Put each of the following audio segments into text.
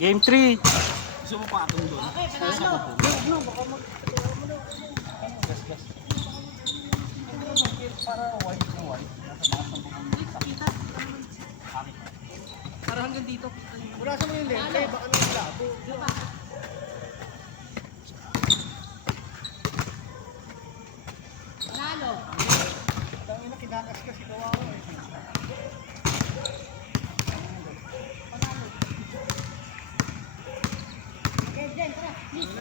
Game 3. Gusto mo patong doon? Okay, panalo. No, baka mag-tuwa mo daw. Gas, gas. Para white na white. Nasa taas ng bukang Kita. para hanggang dito. Wala sa mga yung lente, baka nang labo. Diba? Panalo. Dami na kinakas kasi kawawa eh. Okay, Jen, tara. Please.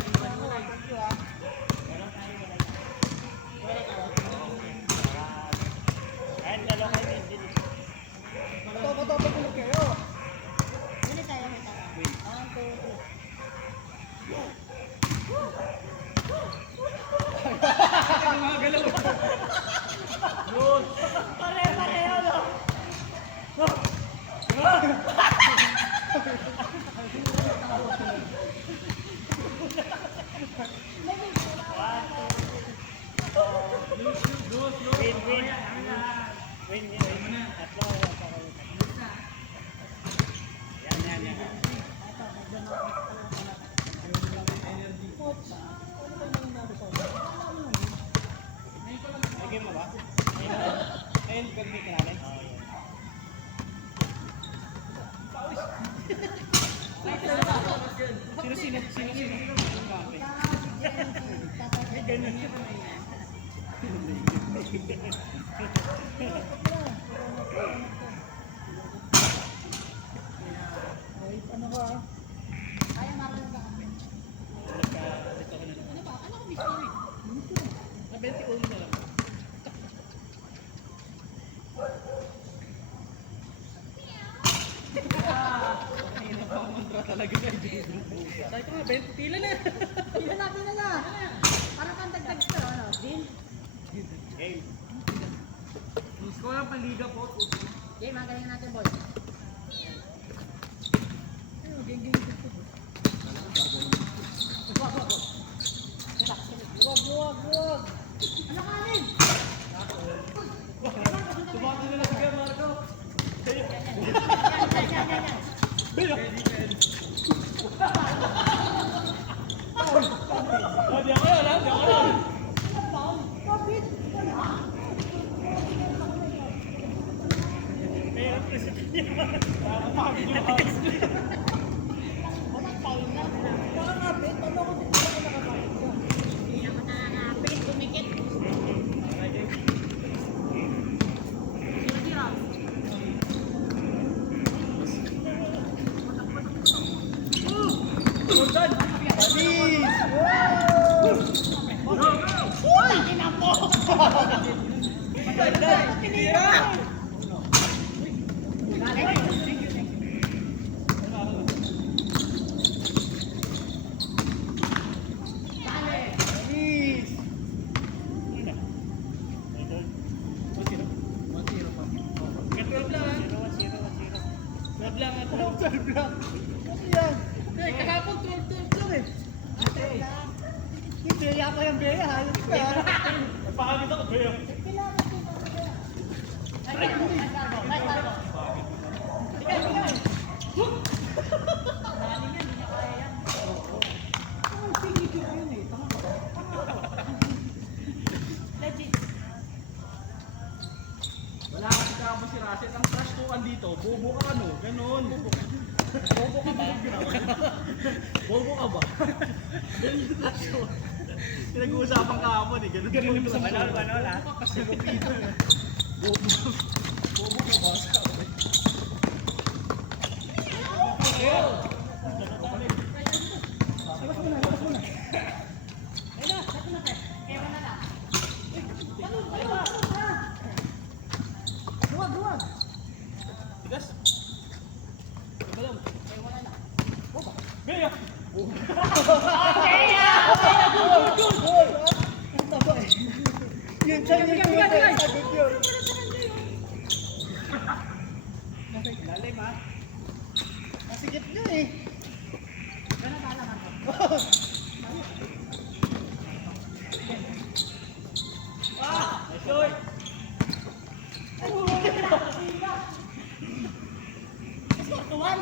Bato, pagulog kayo. Dali tayo, may tara. 1, 2, 3. Pare-pareho, no? Game mo ba? Ayun, pag-make natin. Sino? May ganun yun. Ano ba? Kaya marunong ka kami. Ano ba? Ano ko miss ko eh? Na 21 na lang. Talaga na sabi ko nga, 20 tila na. Pila na. Parang kang dagdag ka, ano? Din? Game. Miss ko lang paliga po. Game, magaling natin, boys. Luwag. Ano kanin? Tumakas na lang sige, Marco. Yan. Di ako yan. Kapit! Hindi naman nakakapit, tumikit. Sira-sira. Kahapon 12 lang eh. Yung beya ko yung beya. Napakagod ako beya. Wala kasi kamo si Raset. Ang trash ko andito. Bobo ka ano? Ganon. Bobo ka ba? Bobo ka ba? Ganun yung trash ko. Pinag-uusapan ka mo eh. Ganun yung trash ko. Banol ha? Kasi bupito eh. Bobo ka ba? Luwag. Tigas? Iba lang. Beya! Yun siya yung sagot yun. Lalim ha? Masigit nyo eh. Ganun ba naman ko? Nice boy! Tuwan.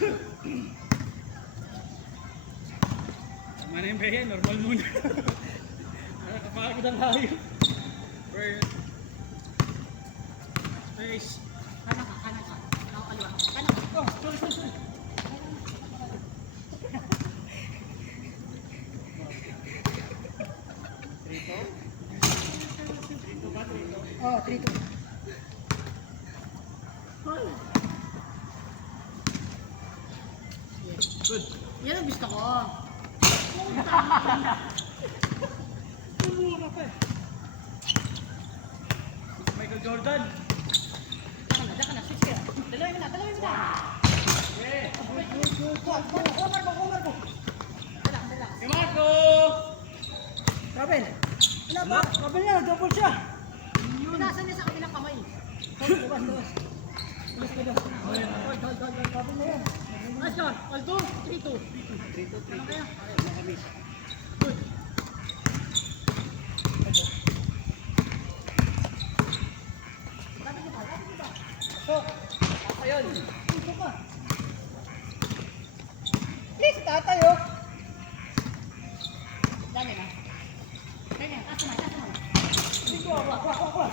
Tama na yung Bea, normal muna. Nakakapagod ang hayop. Space. Kanan ka, kanan ka. Ako kaliwa. Kanan ka. Oh, sorry. Trito? Trito ba? Trito? Oh, 3-2. Good. Yan ang gusto ko. Tumura pa eh. Michael Jordan. Diyan ka na, switch kayo. Dalawin mo na. Yeah. Umar ko. Relax. Si Marco! Kabel. Wala ba? Kabel na, double siya. Pinasan niya sa kabilang kamay. Labas. Hold. Kabel na yan. Nice shot. All 2, 3-2. 3-2. Ano kaya? Good. Kapit niyo ba? Ako yun. Ito ka. Please, tatay oh. Dami na. Ganyan, taas naman. Dito, ako.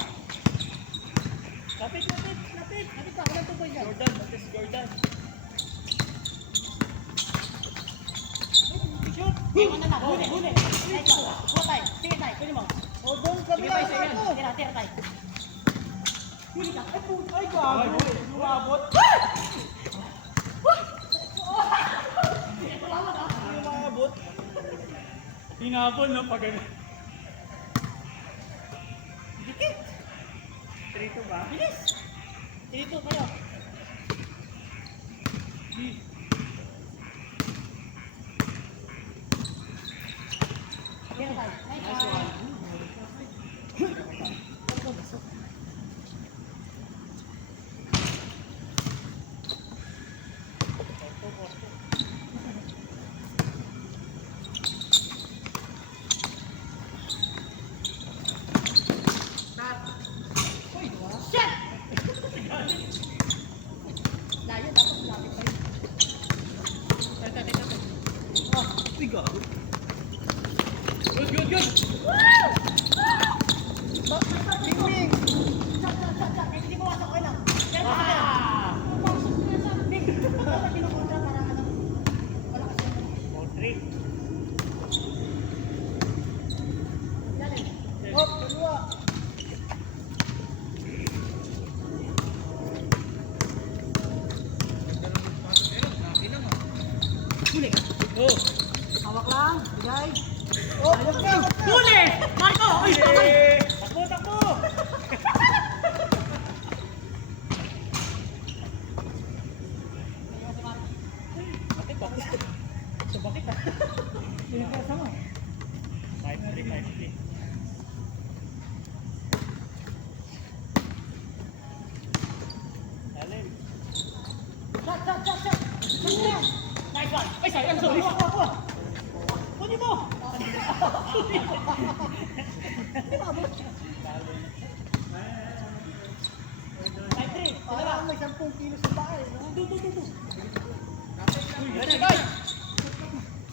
Lapit pa, walang tuboy dyan. Jordan. Shoot! Ewan na lang, huli. Kuha tayo, sige tayo, pwede mo. O doon, kabila ako. Tira tayo. Huli ka, ay gago. Lumabot. Lumabot. Hinabol no pag ano. Dikit. 3-2 ba? Bilis. Dito kayo. Tira tayo. Nice one. Shit! Layo, dapat lapit pa yun. Uy, gago. Good. Bing! Shot! Hindi mo wasok ko lang. Pero pasok ko na sa Bing! Dapat kinukontra para ano. Wala kasi. 4-3. Lalim. Hop, dalawa. Huli. Oh. Hawak lang. Bigay. Oh, hawak lang. Huli! Marco! Ay, tamay! Takbo! Bakit ba? So bakit ba? Hindi ka sama. 5-3. Alin? Shot! Nice one! Ay, sayang! Sorry! Ako! Kunin mo! Hindi ba abot? 5-3! Parang may 10 kilos sa bahay. Du. Ready, guys!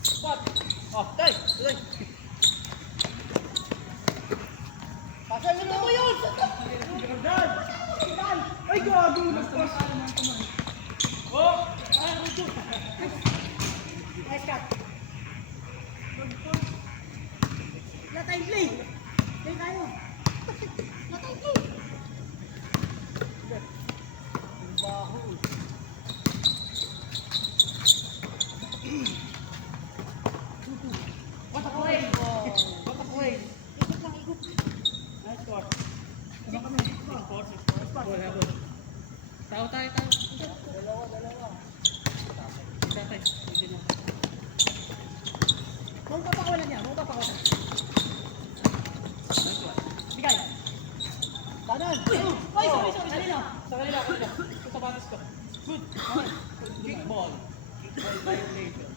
Spot! Oh, guys! Pasal na mo yun! Jordan! Ay, gago! Nagpas! Oh! Nice cut! Wala tayong play! Play tayo! Wala tayong play! Baho! What a play! Ikot lang, ikot! Nice score! Ano kami? 6-4. Tao tayo. Dalawa. Tatay. Hindi na. Huwag papakawalan niya, Nice one. Bigay! Kanan! Ay, sorry! Kanina! Sa kanila ako na. Sa batas ko. Good. Kickball. Kickball violation.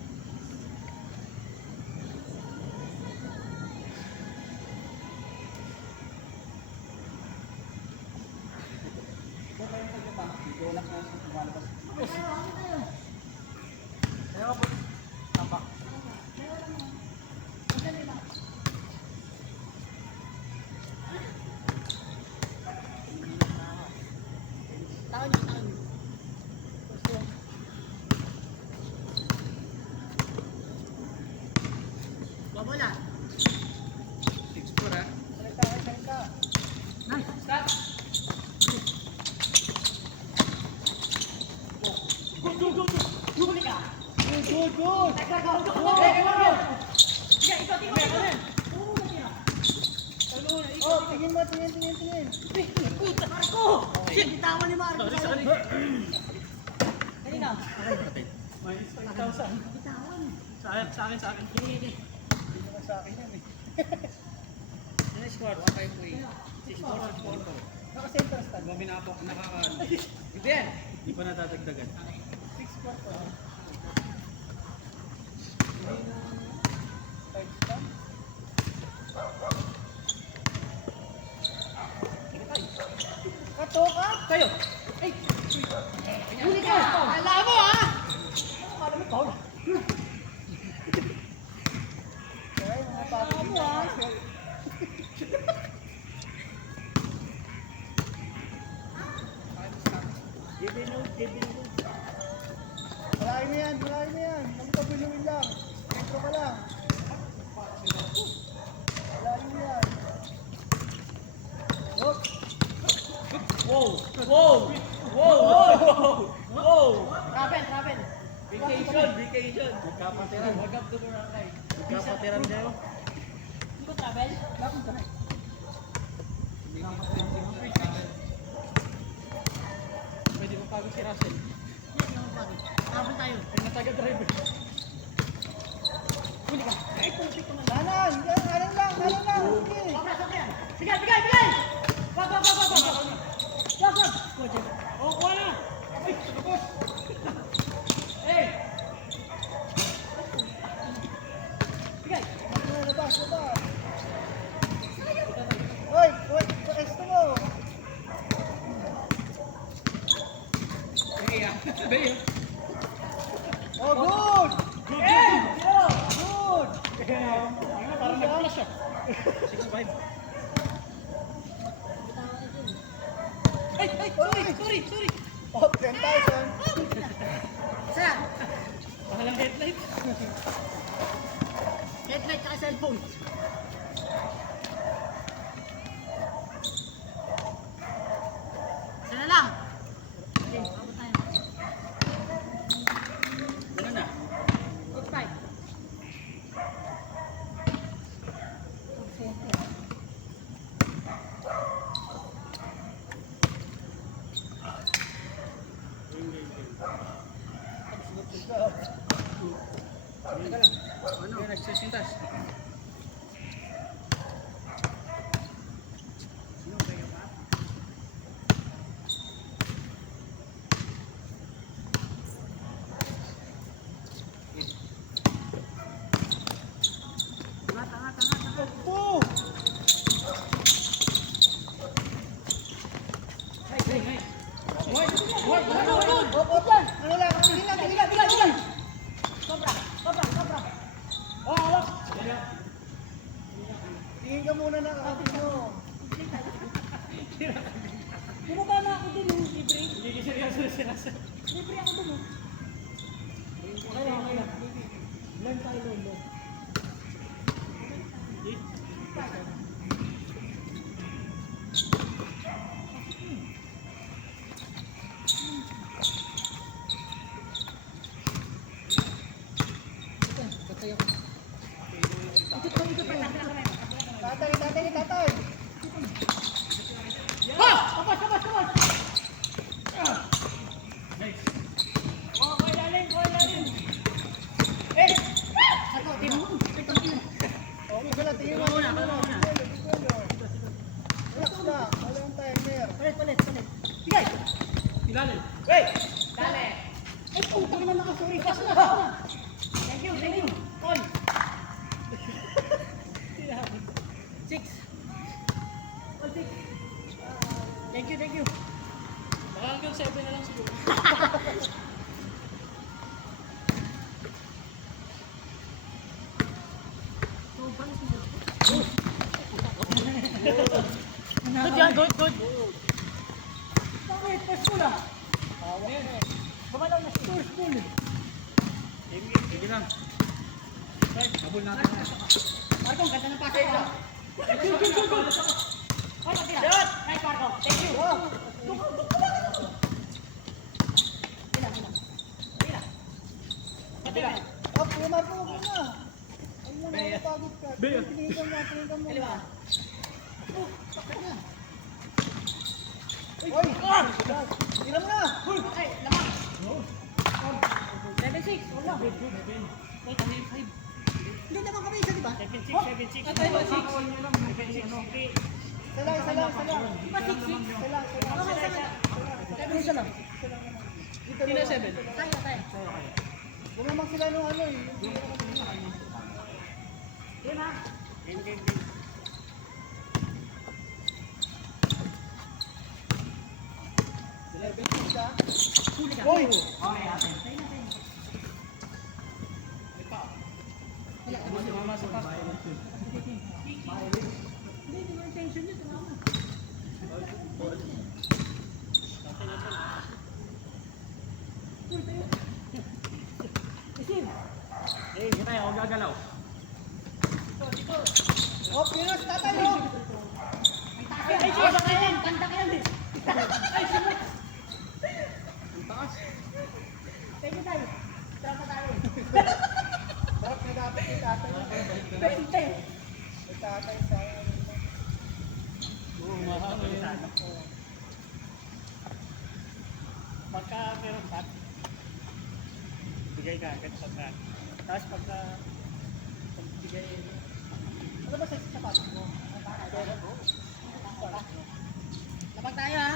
Huli ka. Good. Teka, go. Sige, ikot. Oh, tingin mo, tingin. Marco! Shit, bitawan ni Marco. Sorry. Kanina. Minus 5,000. Bitawan. Sa akin. Hindi. Hindi naman sa akin yan eh. Ano score? 5 Naka-center stand. Grabe na ako. Hindi yan. Hindi pa natadagdagan. 6-4 pa. Hindi na 5 stand. Kato ka? Kayo! Huli ka. Alam mo ha. Ano mo ito? Kaya mga pato mo ah. Malayo na yan. Nagpabiluin lang. Dentro ka lang. Malayo na yan. Hop. Wow! Travel. Vacation. Magkapatiran kayo. Hindi ko travel. Lapon ka na. Pwede mapagod si Russell. Travel tayo. Ay, nataga-driver. Huli ka. Ay, putik ko na. Hanan lang. Sige. Sobra yan. Bigay. Wag. Oh, kuha na! Ay, tapos! Hey! Bigay. Labas. Hoy, esto mo. Hey, Oh, good. Good. Good. parang nag-flash ah. 6-5. Ay, sorry. Oh, 10,000. Saan? Pahalang headlight. Headlight tsaka cellphone. Sana lang. Okay, abot tayo. Ano na? 6-5. Ano? Nagsisintas. Oh, oh, yan. Ano lang, tingin. Sobra. Oh, hawak! Tingin ka muna ng ating mo. Di ba ba na ako dun yung libre? Hindi seryoso na si Russell. Libre ako dun oh. Okay lang. Blend tayo, blend. Tatay. Kapos. Nice. Oh, koy lalim. Eh! Ako, tinong. Okay ka lang, tingin mo. Relax lang, walang timer. Palit. Bigay! Ilalim. Hey! Dale! Ay, putang na nakasuri. Pass na. Thank you. Call. 6. Call 6. Thank you. Baka hanggang 7 na lang siguro. Good. Bakit? First school ah. Gumalaw na siya. First school. Sige lang. Habol natin. Marco, ganda ng pasok ah. Good. Ay, patira. Nice, Marco. Thank you. Ilang. Kabila. Up, kuya Marco, huwag mo na. Ayun lang, nakapagod ka. Bea. Tingin ka mo. Kaliwa. Oh, sakit na. Hoy! Tira mo na! Ay, lamang. 7-6. Wala. Hindi naman kami isa, di ba? 7-6. Ay, 7-6. Isa lang. Diba 6-6? Isa lang. Isa lang. Dito Sino lang. 7? Tayo. Huwag naman sila nung ano eh. Di ba? Huli ka. Hoy! Okay, ate. Tayo na. Hindi mo intention yun. Tumama. Isim. Hindi tayo, huwag gagalaw. Oh, Pinos, tatay mo! Ay, tanda ka yan. Tanda ka yan. Ay, sumot. Thank you, tayo. Trapa tayo. Bakit na dapat yung tatay mo? 20. Yung tatay sa... Oo, mahangin. Pagka meron cut, bigay ka agad sa cut. Tapos pagka bigay, Ano ba sa sapatos mo? lapag tayo ha.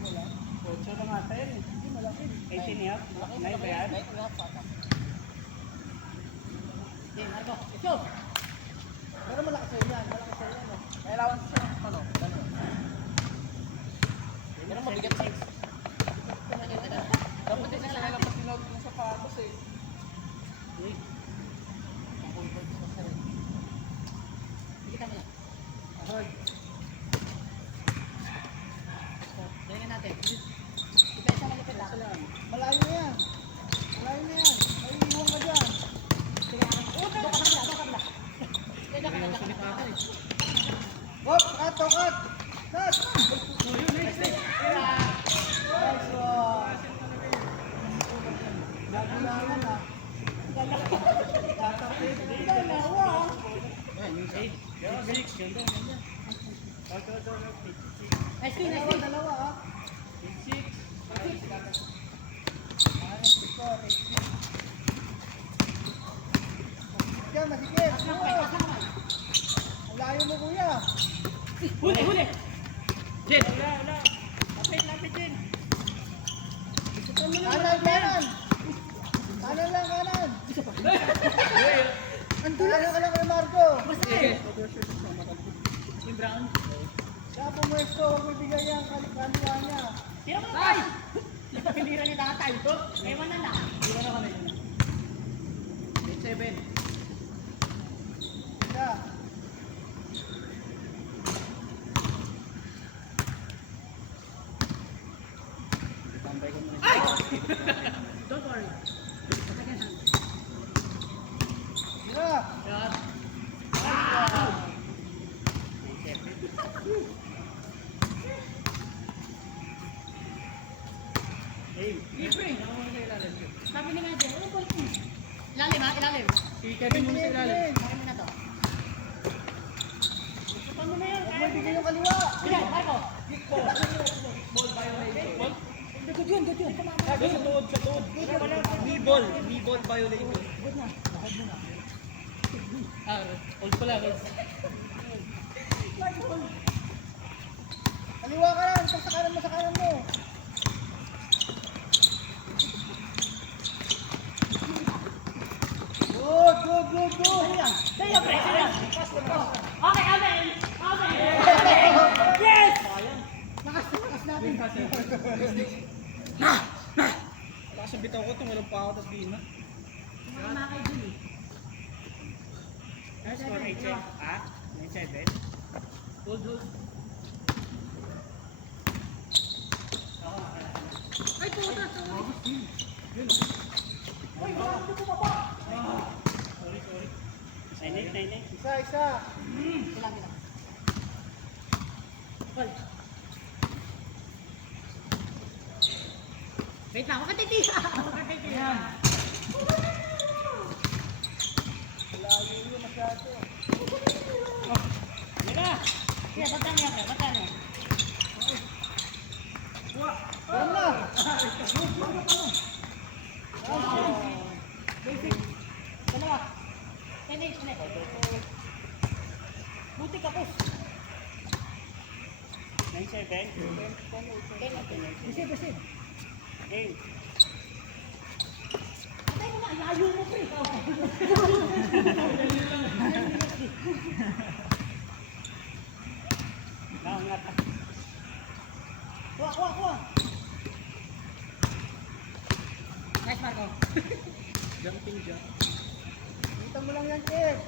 Wala. 8 lang natin. Hindi malaki. 18 half, 9 ba yan? Okay, Marco, ito. Pero malaki sa'yo yan. Malaki sa'yo yan. Oh. Kailangan siya, ano? Pero mabigat siya. Dapat din sila lang patinod ng sapatos eh. Kita mo lang. Hoy. Galingan natin. Ipesa malipit lang. Malayo na yan. May iwan ka dyan. Sige, doon ka kabila. Doon ka kabila. Hop! Cut! Cut! Nice one! Gagulangan ah. Tatapit. Dalawa. Nice team. Dalawa ah. Yan, masikip. Ang layo mo kuya. Huli. Jet! Lapit din. Kanan. Kanan. Andun ka lang kay Marco. Yung brown. Kaya pumuesto, huwag mo bigay yan kaliwa niya. Tira mo na. Pinira ni tatay. Ewan na na. Iwan na kami. 7. Kaya, Don't worry. tira. Shot. Libre. Sabi ni nga dyan, ano ba ito? Ilalim ha, ilalim. Kevin mo na sa ilalim. Bakit mo na to? Supan mo na yan. Huwag mo bigay yung kaliwa. Sige, Marco. Good yun. Sa tuod. B-ball violation. All pala. Kaliwa ka lang, sa kanan mo. Good. Sige, pre. Okay, amen. Yes! Lakas natin. Kasi bitaw ko, tumalong pa ako, tapos di na. Mga kaibigan eh. Score 8 ha? 9-7. Hold. Ay, puta. Uy, wala ko bumaba. Sorry. Isa. Bilang. Gol. Wait lang, makatitiya. Makatitiya. Malayo yun masyado. Sige. Sige, batan niya ka, batan niya. Alam na. Basic. Dalawa. Finish, finish. Buti ka, push. 9-7. Bisi, bisi. Game. Patay mo na, layo mo, pre. Naangat. Kuha, kuha, kuha. Nice, Marco. Jumping jump. Kita mo lang yan, Kev.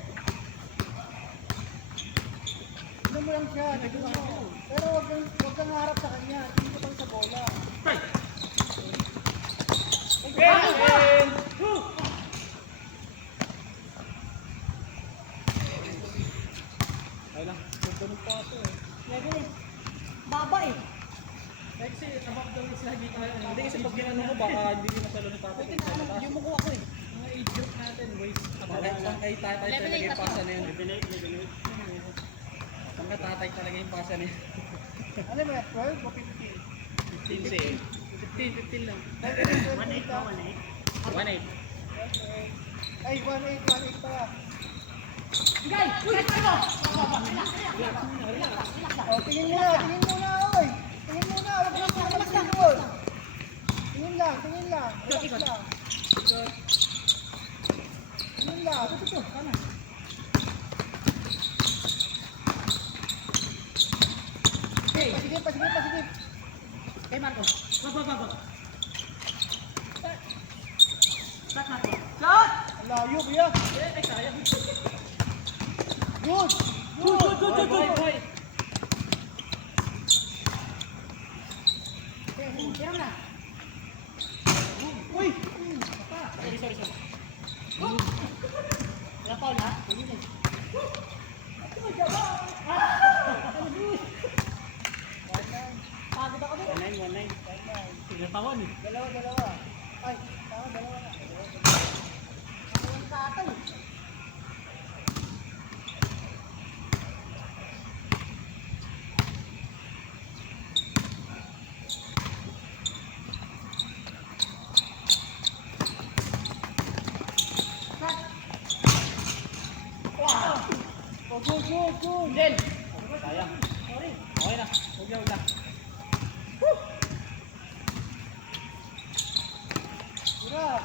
Tignan mo lang siya. Tignan mo. Pero wag kang harap sa kanya. Tingin ka lang sa bola. Ay lang. Tutunog pa ako eh. Level eh. Baba eh. Kasi above the waist lagi tayo. Hindi kasi pag ginano mo baka hindi rin masalo ni Papa. Yung mukuha ko eh. Mga age group natin, waist. Pangkay tatay talaga yung pasa na yun. Pangkay tatay talaga yung pasa na yun. Ano mo yan? 12 o 15? 15 lang. 1-8 ka? 1-8. Ay, 1-8 pa. Guys, guys, ano? Relax, relax. O, tingin muna, oy. Tingin muna, wag lang magpapalagpapol. Tingin lang. Relax lang. Tingin lang. Ito, tama. Pasigip. Kay Marco. Baba. Start, Marco. Ang layo, kuya. Ay, sayang. Good. Boy. Siram na. Uy. Sorry. Wala foul ha? Pagod ako dito. 1-9. Pinatawan eh. Dalawa. Ay, dalawa na. Ang kataw. Oh, good. Del. Sayang. Sorry. Okay na. Huwag na. Hirap.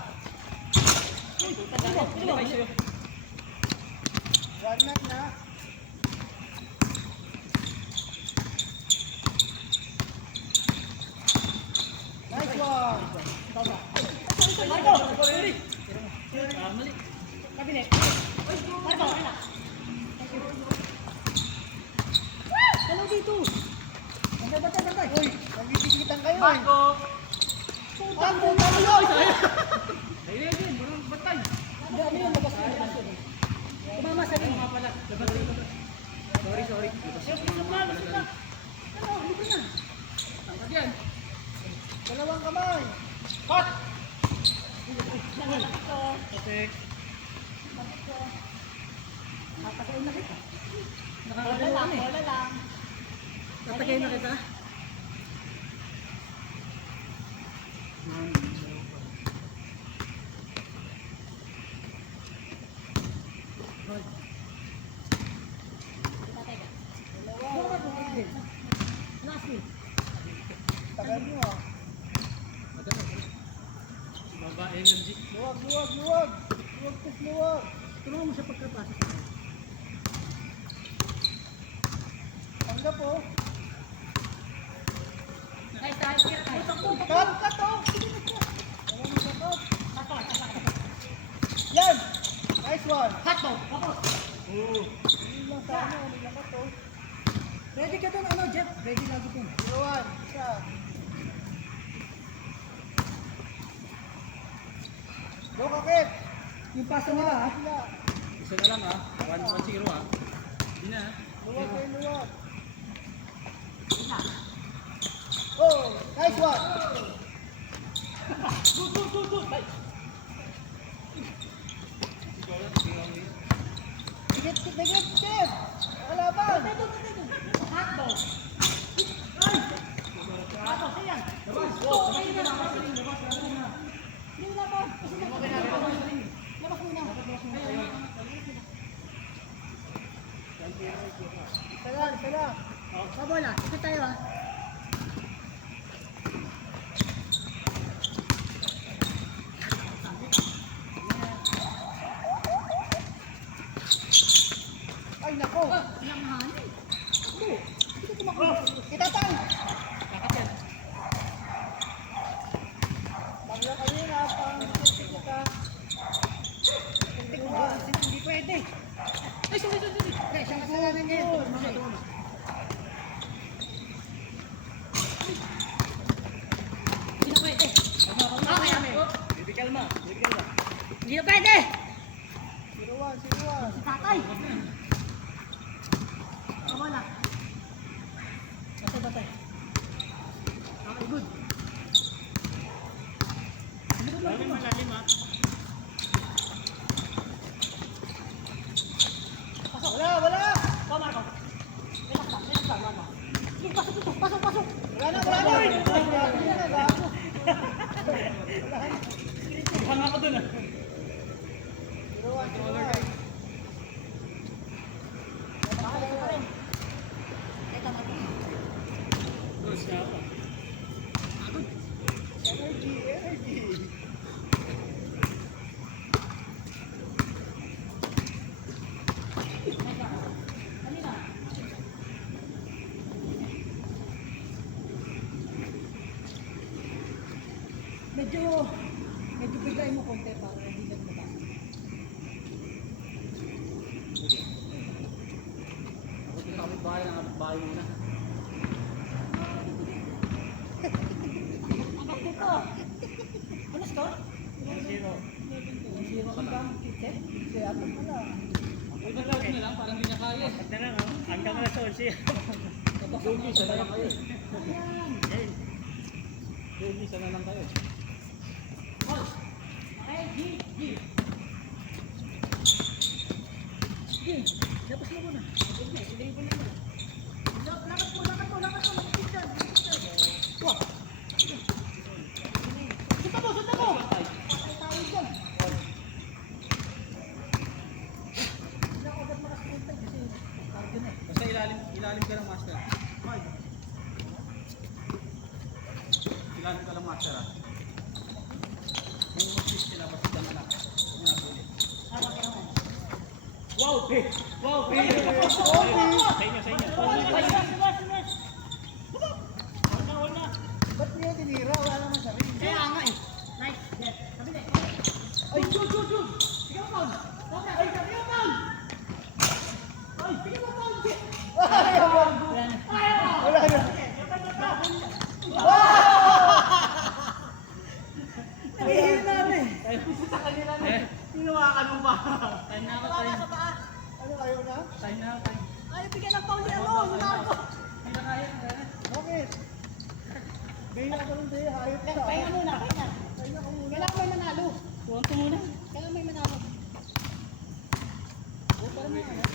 Hindi kayo sa'yo. 1-9 na. Nice one. Marco. Sorry. Mali. Kabili. Marco, relax. Hello dito. Bantay. Uy, nagtitikitan kayo. Marco. Ang puta mo yun. Ayun. Marunong batay. Hindi, ano yung labas ko? Tumama sa Ano nga pala? Labatay. Sorry. Ano, halika na. Tangkad yan. Dalawang kamay. Cut! Nalalakit ko. Perfect. Tatagayin na kita. Nakakalawa na eh. Bola lang. Tatagay na kita. Tagal mo ah. Baba energy. Luwag. Luwag. Tulungan mo siya pagkapasok. Tanggap po. Ay, tayo kira tayo. Cut to. Alam mo sa cut. Yan. Nice one. Hotdog, tapos. Hindi lang sana. Hindi lang to. Ready ka doon, ano, Jeff? Ready lagi doon. 0-1. Isa. Go ka, Kev. Yung pasa nila, ha? Sila. Isa na lang ah. 1-0 ah. Hindi na. Luwag. Oh, nice one. Tigit. Kalaban. Hotdog. Hotdog, siyan. Hindi na ba? Labas muna. Isa lang. Mabola, ikot tayo ah. Ay, nako. Sinamahan. Itatang. Bagla kanina, pang-titik ka. Hindi pwede. Ay, sorry. Pre, siyang kasalanan niya yun. Hindi na pwede. Okay, Baby kalma. Hindi na pwede. Siruan. Si tatay. Wala. Batay. Okay, good. Malalim ha. Wala. Go, Marco. Relax lang, Marco. Sige, pasok. Wala na. Gago. Hanga ko dun ah. Siruan. Bakit ka rin? Ito, Marco. Close na ako. Energy. Kanina. Medyo bigay mo konti para hindi nagmabasa. Ako din kapit bahay ng kapit bahay muna. Agad dito. Ano score? 0. 0 ang bang kitse? Siya ato pala. Uy, nag-out na lang, parang hindi niya kaya. Hanggang alas 11. Jogi, sana lang kayo. Ayan. Jogi, sana lang kayo. Okay, G. Lapos mo muna. Sige mo muna. Lakas mo. Wah. Sunta mo. Patay tayo dyan. Hindi ako agad makasunta kasi cardio na eh. Basta ilalim ka lang, master. Ilalim ka lang, master ah. Yung mag-twist sila, basta dyan na lang. Yung nabuli. Wow, P! Wow, P! Sa inyo. Wala. Ba't niyo tinira? Wala naman sa ring. Kaya nga eh. Nice. Yes. Kabili. Ay, shoot! Sige mo, Paul. Ay, sige mo, Paul. Ay, sige mo, Paul. Wala na. Nahihil namin. Sa kanila na eh. Hinawakan mo pa. Time na ako, Baka time. sa paa. Ano kayo na? Time na ako, time. Ayaw bigyan ng Paul niya. Ano? Marco. Hindi na kaya. Bakit? Gaya ako ng day, hayop ka. Pahinga muna. Pahinga ko muna. Kailangan may manalo. Tuwan muna. Kailangan may manalo.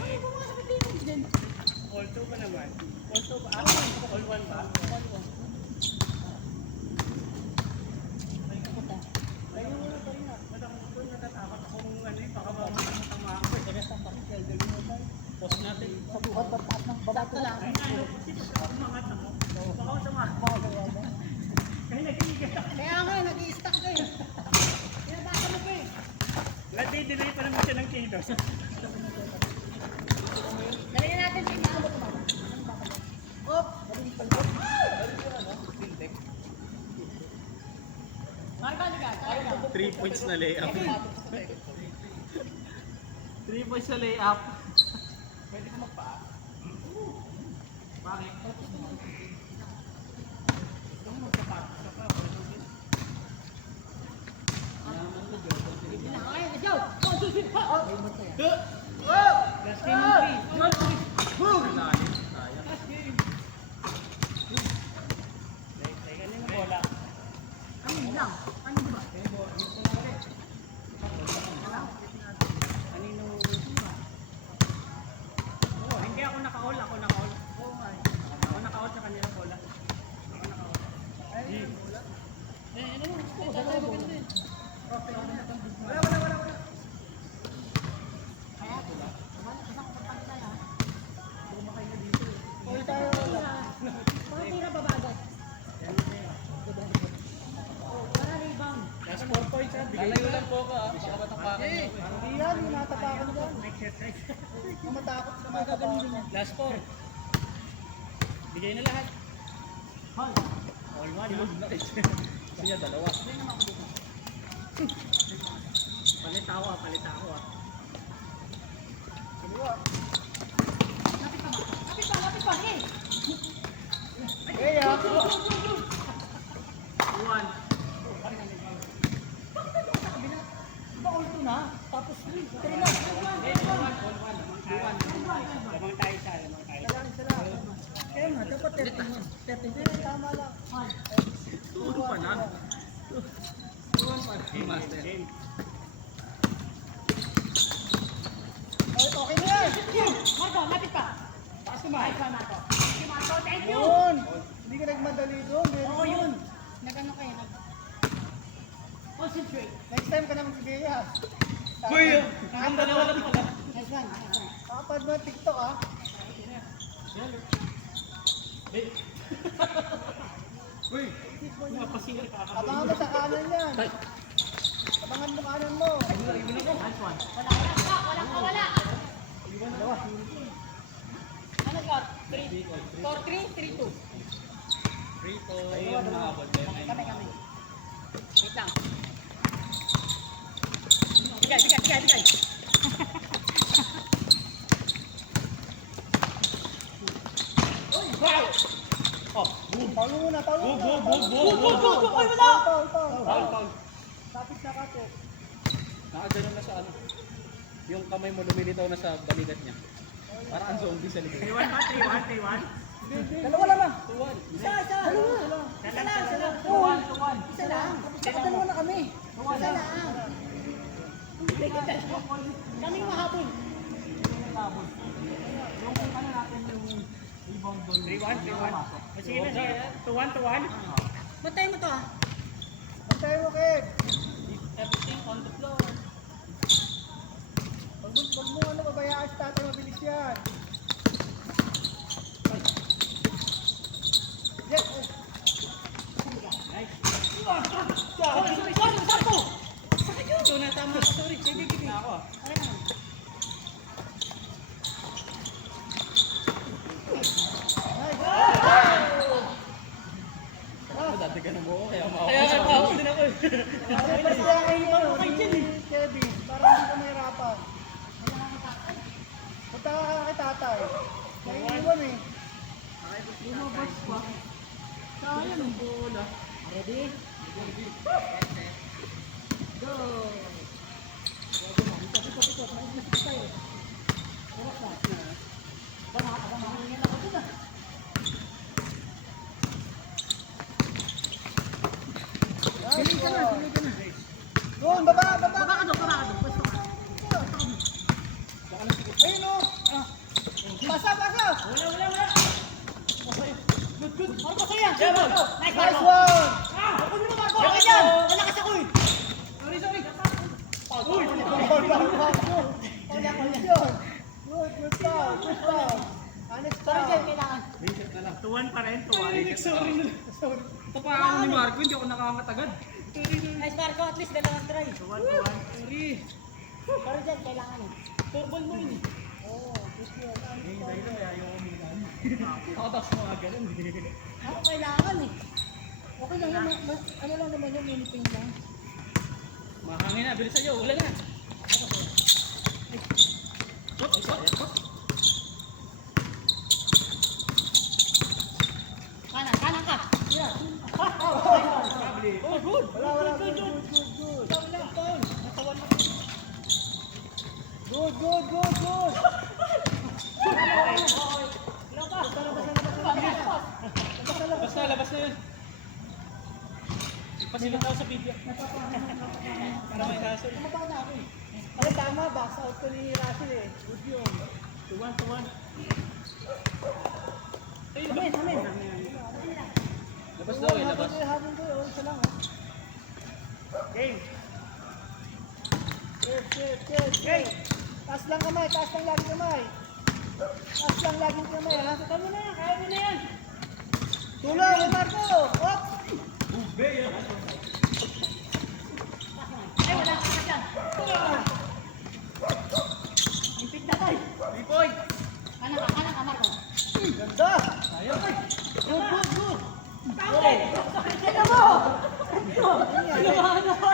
Ay, bumakas sa pitin. Din. All 2 ba naman? All 2 ba? All 1 ba? Pahinga muna, pahinga. Natatakot akong ano eh, baka ba matama ako eh. Pause natin. Sa buhat, pagtaas ng baba Sakto lang. Ay, ano, kasi pagka umangat ako, baka matama ako. Kaya nagigigil ako. Kaya nga, nag-i-stack ka eh. Pinabasa mo pa eh. Nagdi-delay pa naman siya ng kilos. Dali na natin sa inyo. Op! Marco, halika. Tayo lang. 3 points na layup. 3 points na layup. Pwede ko magpaa? Bakit? Ay, let's go! 1, 2, 3, ha! Last game ng 3. Boom! Lalim. Sayang. Last game. Teka na yung bola. Ang lang. Ano ba? Kanino? Oo, hindi ako naka-all. Ako naka-all. Oo nga. Ako naka-all sa kanila bola. Ako naka-all. Wala. Kaya, isang kapatid tayo ha. Ulit tayo. Mga tira ba ba agad? Para rebound. Last 4 points ha. Lalayo lang po ka ha. Baka matapakan mo. Hindi yan, hindi natapakan dyan. Exercise. Kung matakot ka magagamitin yan. Last 4. Bigay na lahat. Hold. All one. Silog na kasi. Kasi niya dalawa. Palit ako ah. Kaliwa. Lapit pa. Hey! Eh, ah. 2-1. Ba all two na? Tapos 3 na. 2-1. Lamang tayo sa. Isa lang. Kaya nga, dapat 13. Tama lang. Tulo pa na. Game master. Game. Okay na yan. Marco, lapit pa. Taas kumahay ka, Marco. Sige, Marco, thank you. Yun. Hindi ka nagmadali doon. Very Oo, good. yun. Nag-ano kayo? Concentrate. Next time ka naman si Bea. Uy! Ang dalawa lang pala. Nice one. Kapad mo ang TikTok ah. Uy! Mapasingil ka. Abangan mo sa kanan yan. Abangan mo kanan mo. Nice one. Wala. Ano ka? 4-3, 3-2. Rito. Ayun mga abot. Kami. Wait lang. Bigay. Paulo muna. Go! Oy, wala! Foul. Tapit na ka to. Nakagano na sa ano. Yung kamay mo lumilitaw na sa balikat niya. Para ang zombie sa likod. 3-1 ba? 3-1. Dalawa lang. Tuwan. Isa lang. Isa lang. Dalawa na kami. Isa lang. Kaming mahabol. 3-1. Sige na. 2-1. Matay mo to ah. Antay mo, Kev. Everything on the floor. Huwag mo ano pabayaan si tatay, mabilis yan. Yes. Sorry. Sarko. Ito na tama. Sorry. Sige. Na ako ah. Dati ka na mo kaya maawa din ako. Kevin, para hindi ka mahirapan. Punta ka kay tatay. Naiiwan eh. Lumabas pa. Sayang ang bola. Ready? Go. Pili ka na. Doon, baba. Baba ka doon. Pwesto ka. Ayun o. Pasa. Wala. Marco, sa'yo yan. Nice, Nice Marco. one. Huwag mo na, Marco. Akin yan. Wala ka sa kuy. Sorry. Good foul. Honest Sorry, foul. Jen, kailangan. Reset na lang. 2-1 pa rin. Sorry. Ito pa ako ni Marco, hindi ako nakamatagad. Nice, Marco. At least dalawang try. 2-1. Sorry. Sorry, Jen, kailangan eh. Football mo yun. Oo, good yun. Ako tapos mga ganun. Ako kailangan eh. Okay lang yun. Ano lang naman yun, mini paint lang. Mahangin na, bilis sa'yo. Wala na. Kanan ka. Oh, good. Wala. Good. Basta, labas na yun. Pasilot ako sa PB. Para may kaso. Tumaba na ako eh. Ay, tama, box out ko ni Russell eh. Good yun. Tuwan. Ay, Amen, amen. labas daw eh, labas. Habang ko, isa lang oh. Game. Yes. Taas lang kamay, taas lang lagi kamay. Taas lang laging kamay ha. Kaya mo na yan, kaya mo na yan. Tulong, Marco! Hop! Ube yan. Ay, wala ka na dyan. Impit na tayo. 3 point. Kanan ka, Marco. Ganda! Sayang. Good! Tawag! Ito mo! Inumahan ako.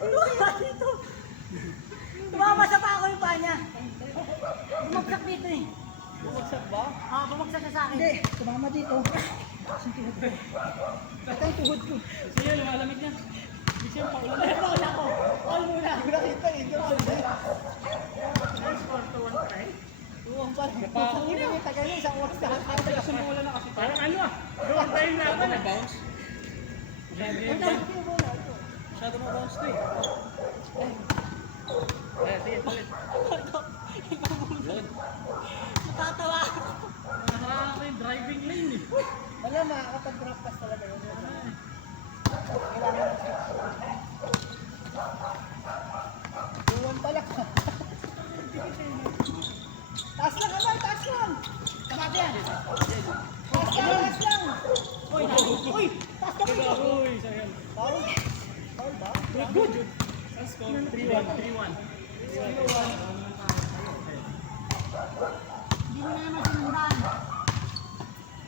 Inumahan dito. Tumamasa pa ako yung paa niya. Bumagsak dito eh. Bumagsak ba? Bumagsak siya sa akin. Hindi, tumama dito. Ito yung tuhod ko. Kasi yan, lumalamig niya. Hindi siya paulan. Paul ako. Paul muna. Hindi ko nakita eh. Hindi ko nakita. Score to 1-5. Tuwang pa rin. Hindi ko tagal na isang oras na. Sumulan na kasi. Parang ano ah. Doon tayo na ako na. bounce. Masyado ma-bounce to eh. Sige, ulit. Good. Natatawa ako. Nakaka yung driving lane eh. Wala, makakapag-drop pass talaga yun. Tuwang pala ka. Taas lang kamay, taas lang! Kamado yan. Taas lang! Uy, uy. Taas ka mo. Uy, sayang. Foul? Foul ba? Good. Ang score, 3-1. 3-1. Hindi mo na naman sinundan.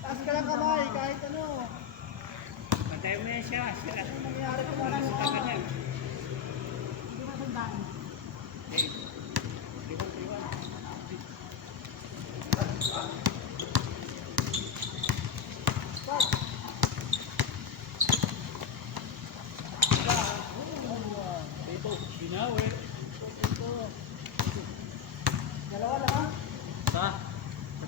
Taas ka lang kamay, kahit ano. Pantay mo yan siya. Ano nangyari ko parang Hindi mo sundan. Dito, binawi. dalawa lang ha?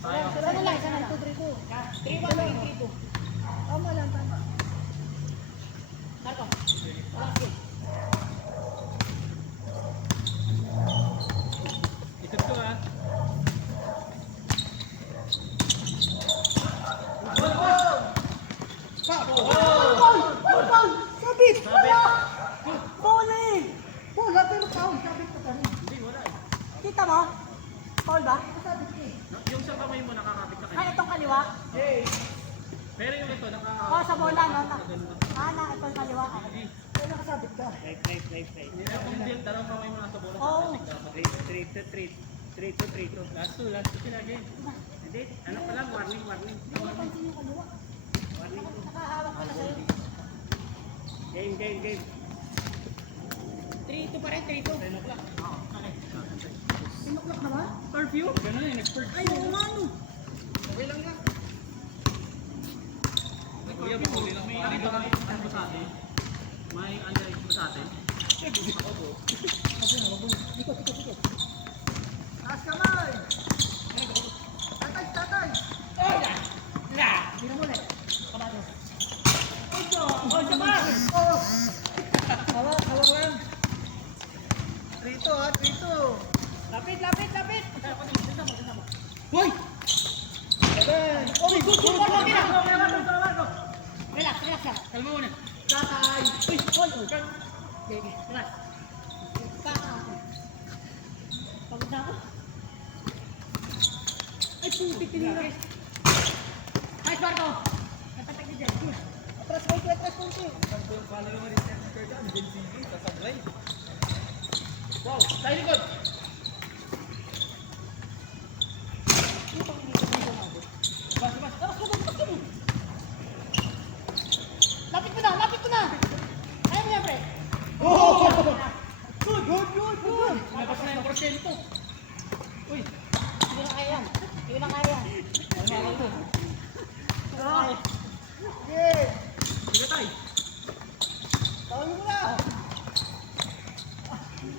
Tayo. Sana lang, sana lang. 2-3-2. 3-1 lang, 3-2. Tama lang, tama. Marco. Relax game. Isip ko ah. Foul! Sabit! Wala! Paul eh! Foul, pero foul. Sabit ko pa rin. Hindi, wala eh. Kita mo? Paul ba? Sabit ko eh. Yung sa kamay mo nakakapit sa Ay, kanya. itong kaliwa. Pero yung ito, Oo, sa bola, no? Itong kaliwa. Kaya nakasabit ka. Hindi, dalawang kamay mo nasa bola. Oo. Last two sila, game. Hindi, ano pa lang, warning. Hindi ko pansin yung kaliwa. Nakahawak pala sa'yo. Game. 3-2 pa rin, 3-2. 10 o'clock. Sinuklak na ba? Curfew? Ganun eh, nag-curfew. Ay, oo nga no. Okay lang nga. Kuya, bumuli lang. May ano ba ano sa atin? May under ba sa atin? Ikot. Taas kamay! Tatay! Hindi na muli. Kabado. Oh! Hawak lang. 3-2 ha, 3-2. Lapit. Hoy! 7. Oh, good. Relax lang. Kalma muna. Tatay! Uy, hold. Okay, relax. Pagod na ako. Ay, puti, tinira. Nice, Marco. Natatak ni Jen. Atras konti. Wow, tayo likod! Lapit mo na. Kaya mo yan, pre. Oh! Good. Nabas na yung porsyento. Uy! Hindi na kaya yan. Sige. Sige tayo! Tawag mo na.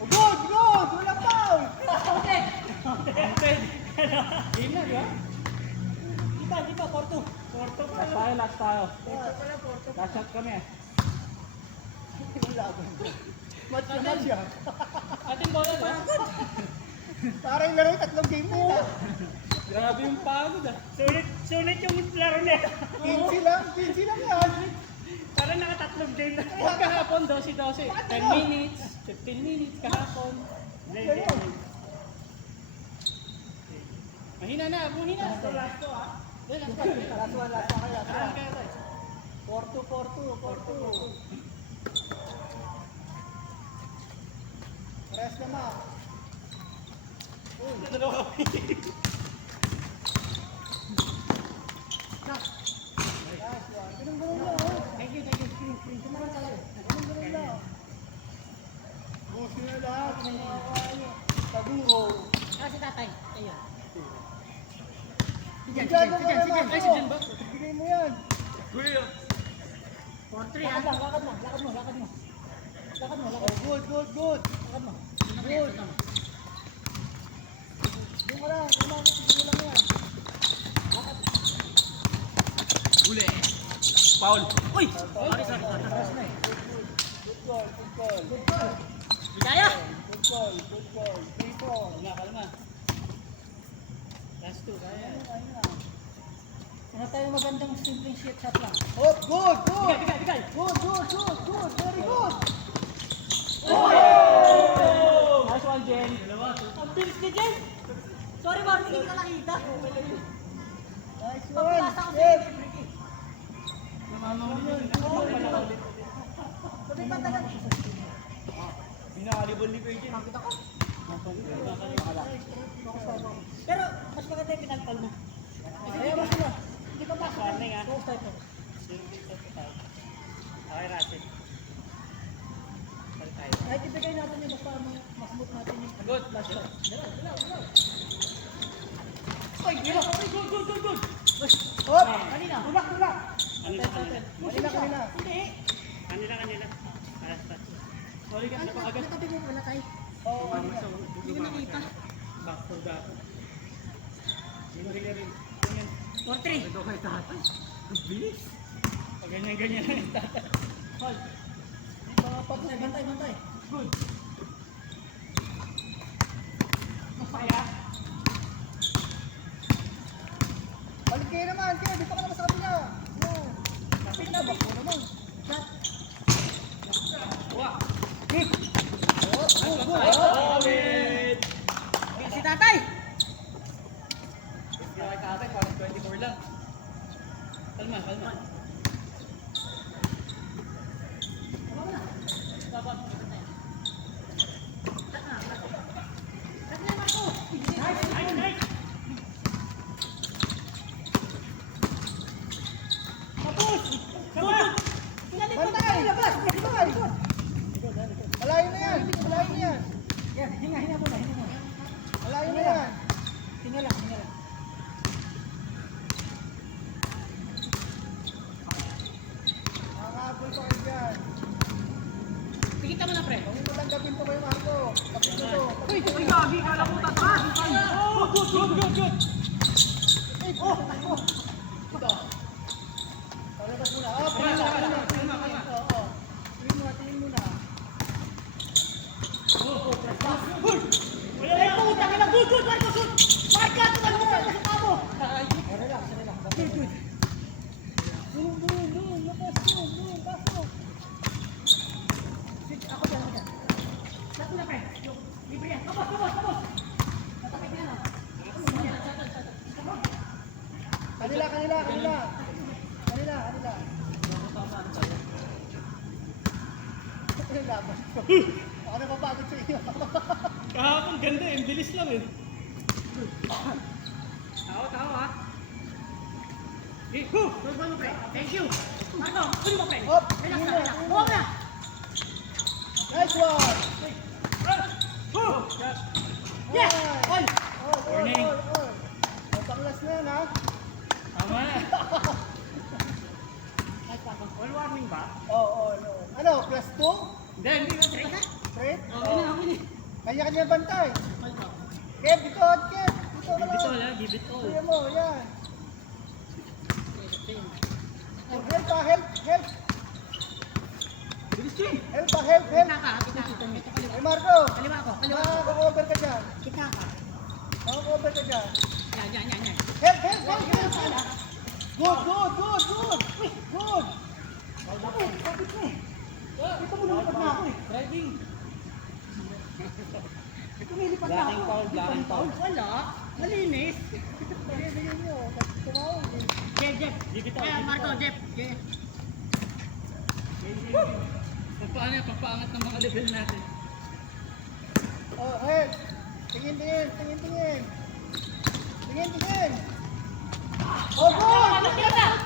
Oh, good. Walang foul. last tayo. Last shot kami. Match na match yan. Ating bola ba? Parang laro 3 game na yun. Grabe yung pagod ah. Sulit yung laro nila. 15 lang yan. Parang nakatatlong game na. Huwag kahapon, 12-12. 10 minutes, 15 minutes kahapon. Mahina na, mahina. Last to ah. Last one kayo. 4-2. Rest naman. Last one. Ganun lang. Thank you. Ganun lang. Busi na lahat. Taguro. Si tatay. Ayun. Si Jan naman. Ay, si Jan ba? Bigay mo yan. Kuya. 4-3 ha. Lakad mo. Oh, good. Good. Doon ka lang. Doon lang yan. Uli. Foul. Uy! Sorry. Rest na eh. Good call. Bigaya! Good call. 3-4. Kalma. Last two, kaya. Ayun na. Ano tayo magandang simpleng shot lang. Oh, good. Bigay. Good. Very good. Nice one, Jen. Ang bilis ni Jen! Sorry, Mark, hindi ka nakita. Nice one. Pagpilasa ko sa Yes. iyo, Ricky. Sabi pa tagal. Binakalibol ni Kuya Jen. Nakita ko. Pero, mas maganda yung pinagpal mo. Kaya mo sila. Hindi ka pasok. Warning, ah. Post type mo. Okay, Rasid. Kahit ibigay natin yung basta masmooth natin yung Good. last shot. Good. Hop. Kanina. Tulak. Kanina. Hindi. Kanila. Sorry ka, napakagat. Natabi mo wala tayo. Oo, kanina. Hindi ko nakita. Back to back. Hindi rin. 4-3. Ito kay tatay. Ang bilis. Pag ganyan lang yung tatay. Hold. Bantay. Good. Masaya. Balik kayo naman. Dito ka naman sa kabila. Yan. Kapit na. Bako naman. Shot. Wow. Good. Solid. Si tatay. Kaya kay tatay, parang 24 lang. Kalma. Dapat. Bantay. Malayo na yan. Yan, hinga muna. Malayo na yan. Hinga lang. Makakabol ko kayo dyan. Tigita mo na, pre. Huwag mo tanggapin to kayo, Marco. Tapos na to. Uy, gagi ka lang mo tatay. Oh, good. Palabas muna. Oh, tingin muna. Oo. Tingin muna. Ay, putang ina. Good, Marco, shoot. Marco, tumal mo sa kamo. Relax. Good. Boom. Pasok. Ako dyan. Lahat mo na, pre. Libre yan. Tapos. Tatapit na lang. Kanila. Ano yung laban? Ako napapagod sa iyo. Kahapon ganda eh, bilis lang eh. Tawa. Tulungan mo, pre. Thank you. Marco, huli mo, pre. Hop, Relax tingin na. na. Huwag na. Nice one! Yeah! All! Warning. Panglas na yan, ha? Tama na. Nice, Marco. All warning ba? Oo. Ano, plus 2? Hindi na. Fred? Okay na. Kanya-kanya bantay. Marco. Kev, dito ka lang. Give it all. Kuya mo, yan. pa, help, help. Bilis, Jim. Help pa, help, help. Kita ka. Ito kaliwa. Ay, Marco. Kaliwa ko. Kaliwa ko. Makaka-over ka dyan. Kita ka. Makaka-over ka dyan. Yan. Help, help, help, help. Good, good, good, good. Good. Kapit mo eh. Ito mo lumipad na ako eh. Driving. Lumilipad na ako. Blocking foul. Wala. Malinis. Bigyan nyo. Tumawag. Jeff. Kaya Marco, Jeff. Papaangat ng mga level natin. Oh, head. Tingin, tingin, tingin, tingin. Tingin, tingin. Oh, good.